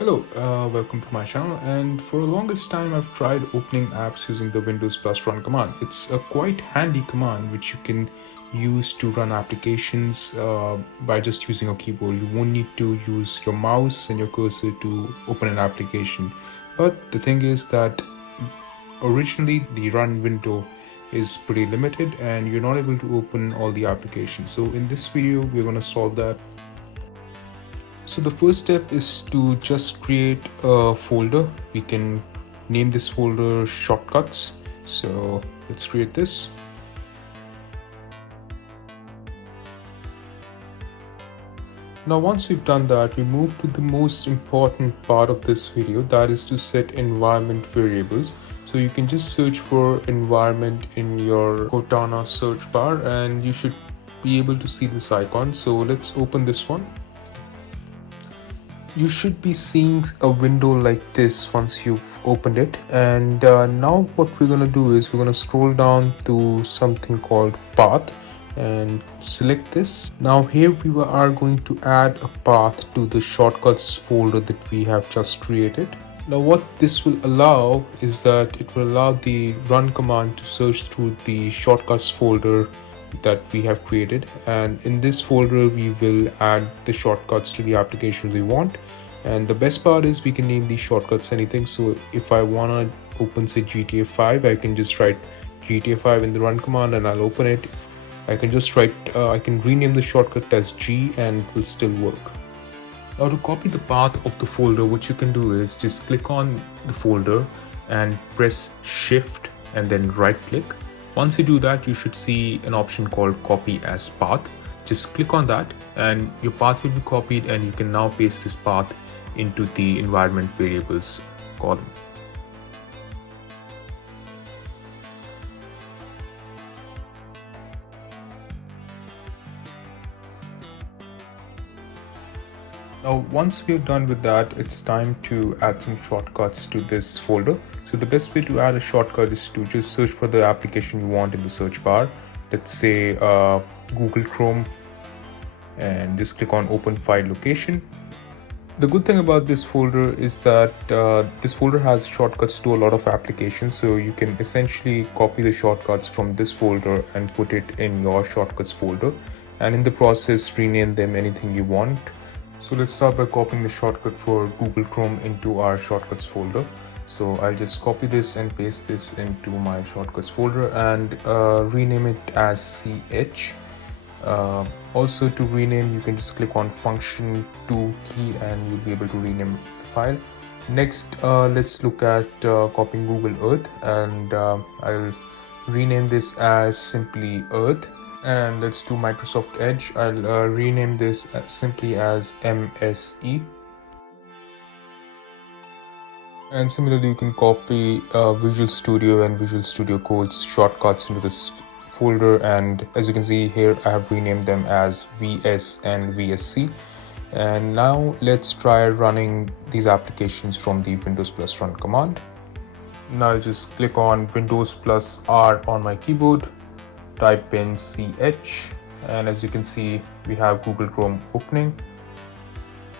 Hello, welcome to my channel, and for the longest time I've tried opening apps using the Windows plus run command. It's a quite handy command which you can use to run applications by just using a keyboard. You won't need to use your mouse and your cursor to open an application. But the thing is that originally the run window is pretty limited and you're not able to open all the applications. So in this video we're going to solve that. So the first step is to just create a folder. We can name this folder shortcuts. So let's create this. Now once we've done that, we move to the most important part of this video, that is to set environment variables. So you can just search for environment in your Cortana search bar and you should be able to see this icon. So let's open this one. You should be seeing a window like this once you've opened it, and now what we're going to do is we're going to scroll down to something called path and select this. Now here we are going to add a path to the shortcuts folder that we have just created. Now what this will allow is that it will allow the run command to search through the shortcuts folder that we have created, and in this folder we will add the shortcuts to the application we want. And the best part is we can name these shortcuts anything. So if I want to open say GTA 5, I can just write GTA 5 in the run command and I'll open it. I can just write I can rename the shortcut as G and it will still work. Now to copy the path of the folder, what you can do is just click on the folder and press shift and then right click. Once you do that, you should see an option called copy as path. Just click on that and your path will be copied, and you can now paste this path into the environment variables column. Now once we're done with that, it's time to add some shortcuts to this folder. So the best way to add a shortcut is to just search for the application you want in the search bar. Let's say Google Chrome, and just click on open file location. The good thing about this folder is that this folder has shortcuts to a lot of applications, so you can essentially copy the shortcuts from this folder and put it in your shortcuts folder, and in the process rename them anything you want. So let's start by copying the shortcut for Google Chrome into our shortcuts folder. So I'll just copy this and paste this into my shortcuts folder and rename it as ch. Also to rename, you can just click on function 2 key and you'll be able to rename the file. Next, let's look at copying Google Earth, and I'll rename this as simply Earth. And let's do Microsoft Edge. I'll rename this simply as MSE. And similarly, you can copy Visual Studio and Visual Studio Code's shortcuts into this folder, and as you can see here, I have renamed them as VS and VSC. And now let's try running these applications from the Windows plus run command. Now I'll just click on Windows plus R on my keyboard, type in ch, and as you can see, we have Google Chrome opening.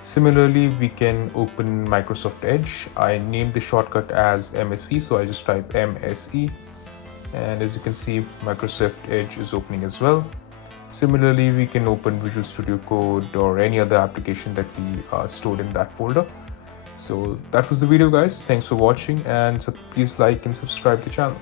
Similarly, we can open Microsoft Edge. I named the shortcut as MSE, so I just type MSE, and as you can see, Microsoft Edge is opening as well. Similarly, we can open Visual Studio Code or any other application that we stored in that folder. So that was the video, guys. Thanks for watching, and please like and subscribe to the channel.